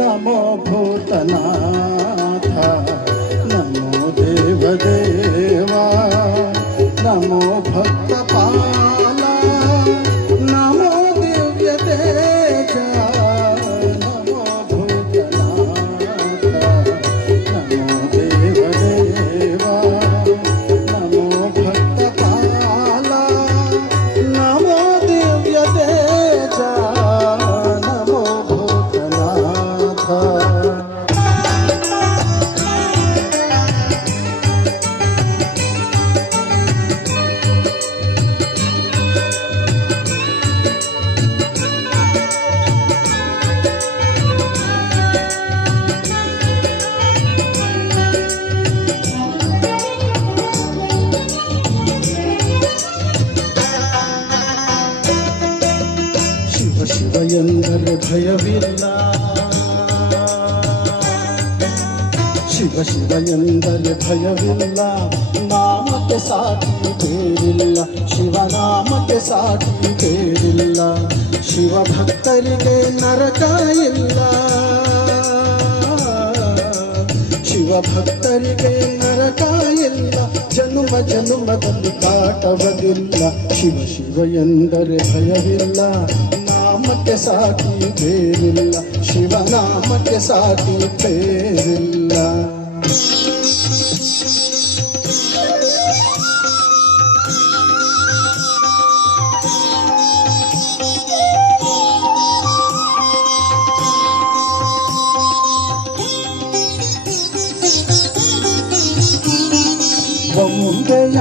नमो भूतनाथ नमो देवदेवा नमो भक्तपाला नमो दिव्य तेजा नमो भूतनाथ नमो देवदेवा नमो भक्तपाला नमो दिव्य तेजा नमो भूतनाथ। ಶಿವ ಎಂದರೆ ಭಯವಿಲ್ಲ, ಶಿವ ಶಿವ ಎಂದರೆ ಭಯವಿಲ್ಲ, ನಾಮಕ್ಕೆ ಸಾಟಿ ಬೇರಿಲ್ಲ, ಶಿವನಾಮಕ್ಕೆ ಸಾಟಿ ಬೇರಿಲ್ಲ, ಶಿವ ಭಕ್ತರಿಗೆ ನರಕ ಇಲ್ಲ, ಶಿವ ಭಕ್ತರಿಗೆ ನರಕ ಇಲ್ಲ, ಜನುಮ ಜನುಮದಲ್ಲಿ ಕಾಟವದಿಲ್ಲ, ಶಿವ ಶಿವ ಎಂದರೆ ಭಯವಿಲ್ಲ, ನಾಮಕ್ಕೆ ಸಾಟಿ ಬೇರಿಲ್ಲ, ಶಿವನಾಮಕ್ಕೆ ಸಾಟಿ ಬೇರಿಲ್ಲ.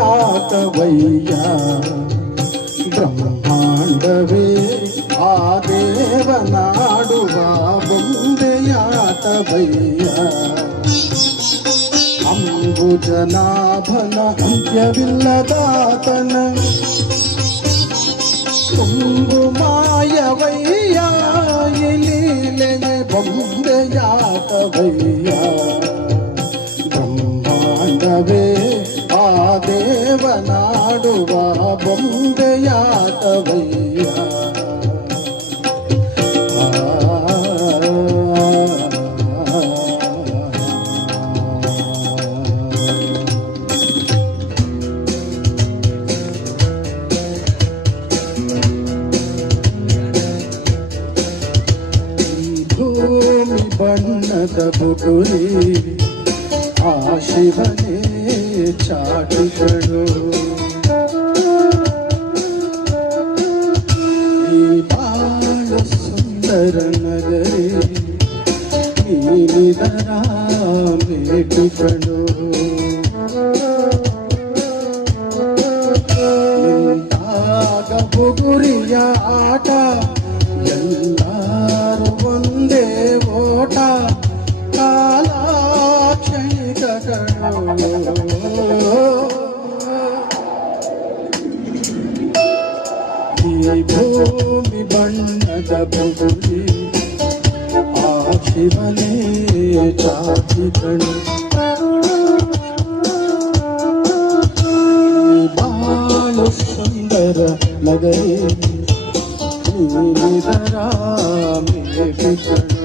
ಒಂದೆಯಾಟವಯ್ಯ ಬ್ರಹ್ಮಾಂಡವೇ ಆ ದೇವನಾಡುವ ಒಂದೆಯಾಟವಯ್ಯ, ಅಂಬುಜನಾಭನ ಅಂತ್ಯವಿಲ್ಲದಾತನ ತುಂಬು ಮಾಯವಯ್ಯ, ಲೀಲೆಗೆ ಒಂದೆಯಾಟವಯ್ಯ, ಬ್ರಹ್ಮಾಂಡವೇ ಆ ದೇವನಾಡುವ ಬೊಂಬೆಯಾಟವಯ್ಯ. ಭೂಮಿ ಬಣ್ಣದ ಬುಗುರಿ ಆ ಶಿವನೇ ಚಾಟಿಗಳು, ಈ ಬಾಳ ಸುಂದರ ನಗರಿ ನೀನಿದರ ಮೇಟಿಗಳು, ನಿಂತಾಗ ಬುಗುರಿಯ ಆಟ ಎಲ್ಲರೂ ಒಂದೇ ಓಟ, ಈ ಭೂಮಿ ಬಣ್ಣದ ಬುಗುರಿ ಆ ಶಿವನೇ ಚಾಚಿಗಳು, ಬಾಳು ಸುಂದರ ನಗರಿ ನೀನಿದರ ಮೇಟಿಗಳು.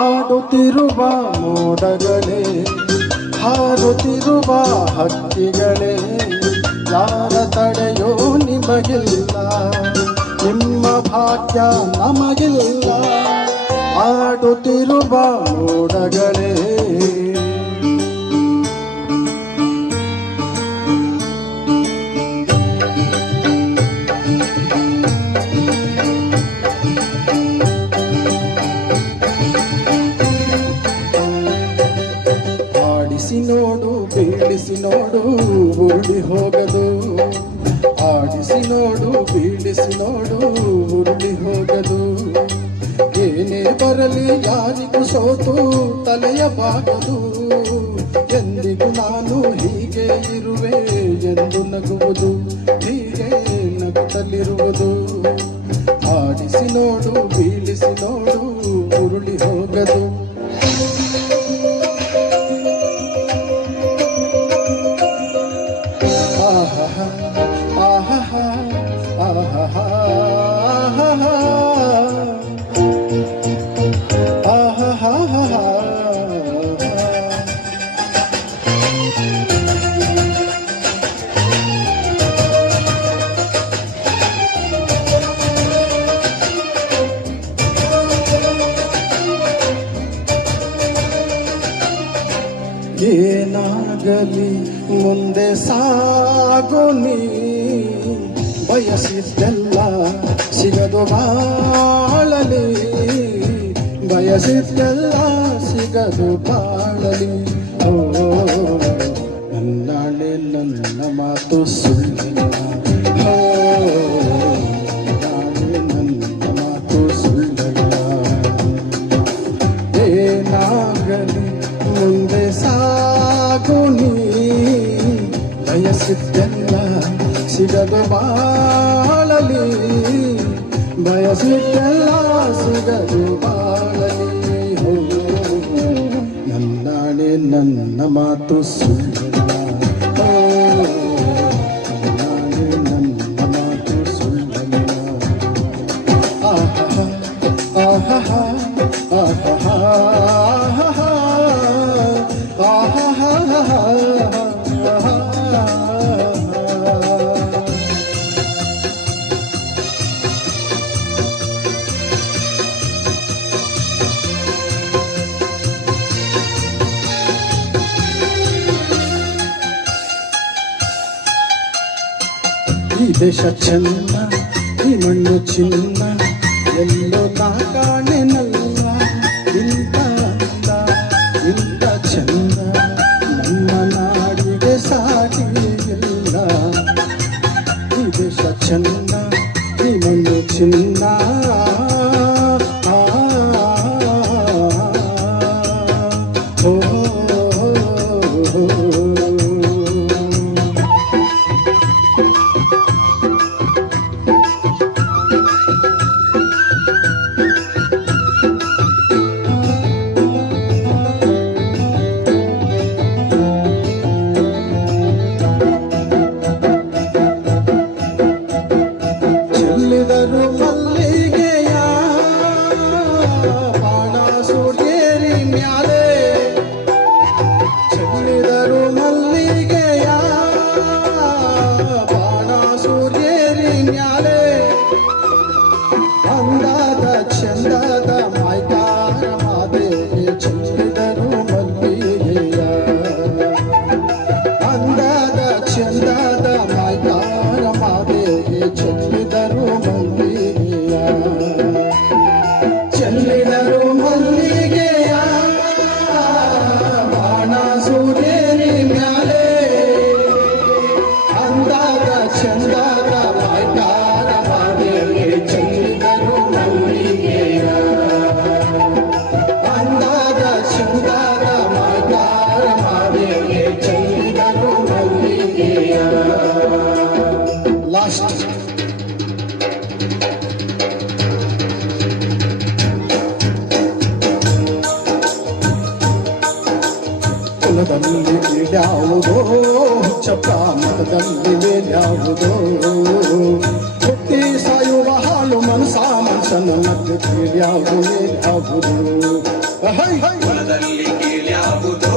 ಆಡುತ್ತಿರುವ ಮೋಡಗಳೇ, ಹಾರುತ್ತಿರುವ ಹಕ್ಕಿಗಳೇ, ಯಾರ ತಡೆಯೋ ನಿಮಗಿಲ್ಲ, ನಿಮ್ಮ ಭಾಗ್ಯ ನಮಗಿಲ್ಲ, ಆಡುತ್ತಿರುವ ಮೋಡಗಳೇ. ನೋಡು ಬೀಳಿಸಿ ನೋಡು ಉರುಳಿ ಹೋಗದು, ಆಡಿಸಿ ನೋಡು ಬೀಳಿಸಿ ನೋಡು ಉರುಳಿ ಹೋಗದು, ಏನೇ ಬರಲಿ ಯಾರಿಗೂ ಸೋತು ತಲೆಯ ಬಾಗದು. ಎಂದಿಗೂ ನಾನು ಹೀಗೆ ಇರುವೆ ಎಂದು ನಗುವುದು, ಹೀಗೆ ನಗುತ್ತಲಿರುವುದು. ಆಡಿಸಿ ನೋಡು, ಬೀಳಿಸಿ ನೋಡು, ಉರುಳಿ ಹೋಗದು. ಆಹಾ ಆಹಾ ಆಹಾ ಏನಾಗಲಿ ಮುಂದೆ ಸಾಗು ನೀ, ಬಯಸಿದ್ದೆಲ್ಲ ಸಿಗದು ಬಾಳಲಿ, ಬಯಸಿದ್ದೆಲ್ಲ ಸಿಗದು ಬಾಳಲಿ. ಓ ನನ್ನಾಳೆ ನನ್ನ ಮಾತು ಸುಳ್ಳಿಲ್ಲ, ಓ ನಾಳೆ ನನ್ನ ಮಾತು ಸುಳ್ಳಿಲ್ಲ. ಏನಾಗಲಿ ಮುಂದೆ ಸಾಗು ನೀ, ಬಯಸಿದ್ದೆಲ್ಲ ಸಿಗದು ಬಾಳಲಿ, ಬಯಸಿದ್ದೆಲ್ಲ ಸಿಗದು ಬಾಳಲಿ. ಹೋ ನನ್ನಾಣೆ ನನ್ನ ಮಾತು ಸುಳ್ಳಿಲ್ಲ, ಓ ನನ್ನಾಣೆ ನನ್ನ ಮಾತು ಸುಳ್ಳಿಲ್ಲ. ಆಹಾ ಆಹಾ ಆಹಾ ಈ ದೇಶ ಚೆನ್ನ, ಈ ಮಣ್ಣು ಚಿನ್ನ, ಎಲ್ಲೋ ಕಾಣೆನಲ್ಲ ಇಂಥ ಅಂದ, ಇಂಥ ಚಂದ ನಮ್ಮ ನಾಡಿಗೆ ಸಾಟಿ ಇಲ್ಲ. ಈ ದೇಶ ಚೆನ್ನ, ಈ ಮಣ್ಣು ಚಿನ್ನ, ಚೆಲ್ಲಿದರು ಮಲ್ಲಿಗೆಯ ಬಾಣ ಸೂರ್ಯೇರಿ ಮ್ಯಾಲೆ, ಚೆಲ್ಲಿದರು ಮಲ್ಲಿಗೆಯ ಬಾಣ ಸೂರ್ಯೇರಿ ಮ್ಯಾಲೆ. ಅಂದಾದ ಚಂದದ ಮಾಯ್ಕಾರ ಮಾತೆಗೆ ಚೆಲ್ಲಿದರು ಮಲ್ಲಿಗೆಯ, ಅಂದಾದ ಚಂದದ ಮಾಯ್ಕಾರ ಮಾತೆಗೆ ಚೆಲ್ಲಿದರು ಮಲ್ಲಿಗೆಯ. ಚೆಲ್ಲಿದರು ಮಲ್ಲಿಗೆಯ ಬಾಣ ಸೂರ್ಯೇರಿ ಮ್ಯಾಲೆ, ಅಂದಾದ ಚಂದದ ಮಾಯ್ಕಾರ ಮಾತೆಗೆ ಚೆಲ್ಲಿದರು ಮಲ್ಲಿಗೆಯ, ಅಂದಾದ ಚಂದದ ಮಾಯ್ಕಾರ ಮಾತೆಗೆ ಚೆಲ್ಲಿದರು ಮಲ್ಲಿಗೆಯ. ಲಾಸ್ಟ್ ಕುಲದಲ್ಲಿ ಕೀಳ್ಯಾವುದೋ, ಚಪ್ರಾಮತದಲ್ಲಿ ಮೇಲ್ಯಾವುದೋ, ಹುಟ್ಟಿ ಸಾಯುವ ಹಾಳು ಮನಸ ಮನುಷ್ಯನ ಮಧ್ಯೆ ಕೀಳ್ಯಾವುದು ಮೇಲ್ಯಾವುದು. ಕುಲದಲ್ಲಿ ಕೀಳ್ಯಾವುದೋ,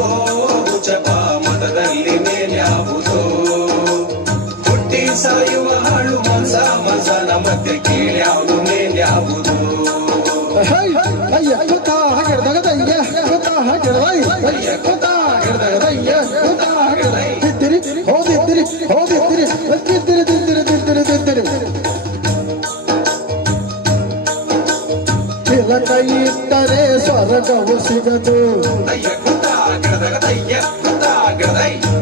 ಚಪ್ರಾಮತದಲ್ಲಿ ಮೇಲ್ಯಾವುದೋ, ಹುಟ್ಟಿ ಸಾಯುವ ಹಾಳು ಮನಸ ಮನಸನ ಮಧ್ಯೆ ಕೀಳ್ಯಾವುದು ಮೇಲ್ಯಾವುದು. ಹೋದಿದ್ದಿರಿ ಹೋದಿದ್ದಿರಿ ತಿದ್ದಿರಿ ತಿದ್ದಿರಿ ತಿದ್ದಿರಿ ತಿದ್ದಿರಿ. ತಿಲಕ ಇಟ್ಟರೆ ಸ್ವರ್ಗವು ಸಿಗದು,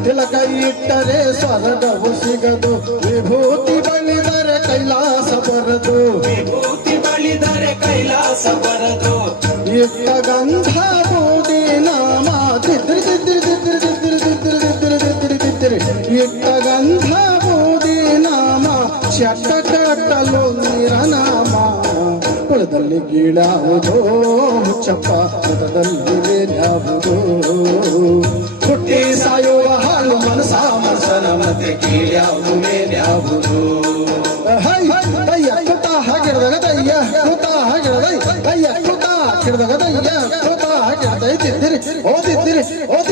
ತಿಲಕ ಇಟ್ಟರೆ ಸ್ವರ್ಗವು ಸಿಗದು. ವಿಭೂತಿ ಬಳಿದರೆ ಕೈಲಾಸ ಬರದು, ವಿಭೂತಿ ಬಳಿದರೆ ಕೈಲಾಸ ಬರದು. ಇಟ್ಟ ಗಂಧ ಬೂದಿ ನಾಮ ತಿದ್ದಿರಿ ತಿದ್ದಿರಿ ತಿದ್ದಿರಿ ತಿದ್ದಿರಿ ತಿದ್ದಿರಿ ತಿದ್ದಿರಿ ತಿದ್ದಿರಿ ತಿದ್ದಿರಿ ಇಟ್ಟ ಗಂಧ ಬೂದಿ ನಾಮ ಶಟ ಕಟ್ಟಲು ನಿರನಾಮ ಕುಳದಲ್ಲಿ ಗೀಳಾವುದೋ ಹುಚ್ಚಪ್ಪ ಕುಳದಲ್ಲಿ ಬೇರ್ಯಾವುದೋ ಹುಟ್ಟಿ ಸಾಯುವ ಹಾಳು ಮನಸ ಮನಸನ ಮತ್ತೆ ಕೀಳ್ಯಾವುದು ಮೇಲ್ಯಾವುದು ಹೈ ಅಯ್ಯ ಕುತ ಹಾಕಿಡ್ದಾಗ ದಯ್ಯ ಕುತ ಹಾಕಿಡ್ದೈ ಅಯ್ಯ ಕುತ ಹಾಕಿಡ್ದಾಗ ದಯ್ಯ ಕುತ ಹಾಕಿಡ್ದೈ ತಿದ್ದಿರಿ ಓದಿದ್ದಿರಿ ಓದಿ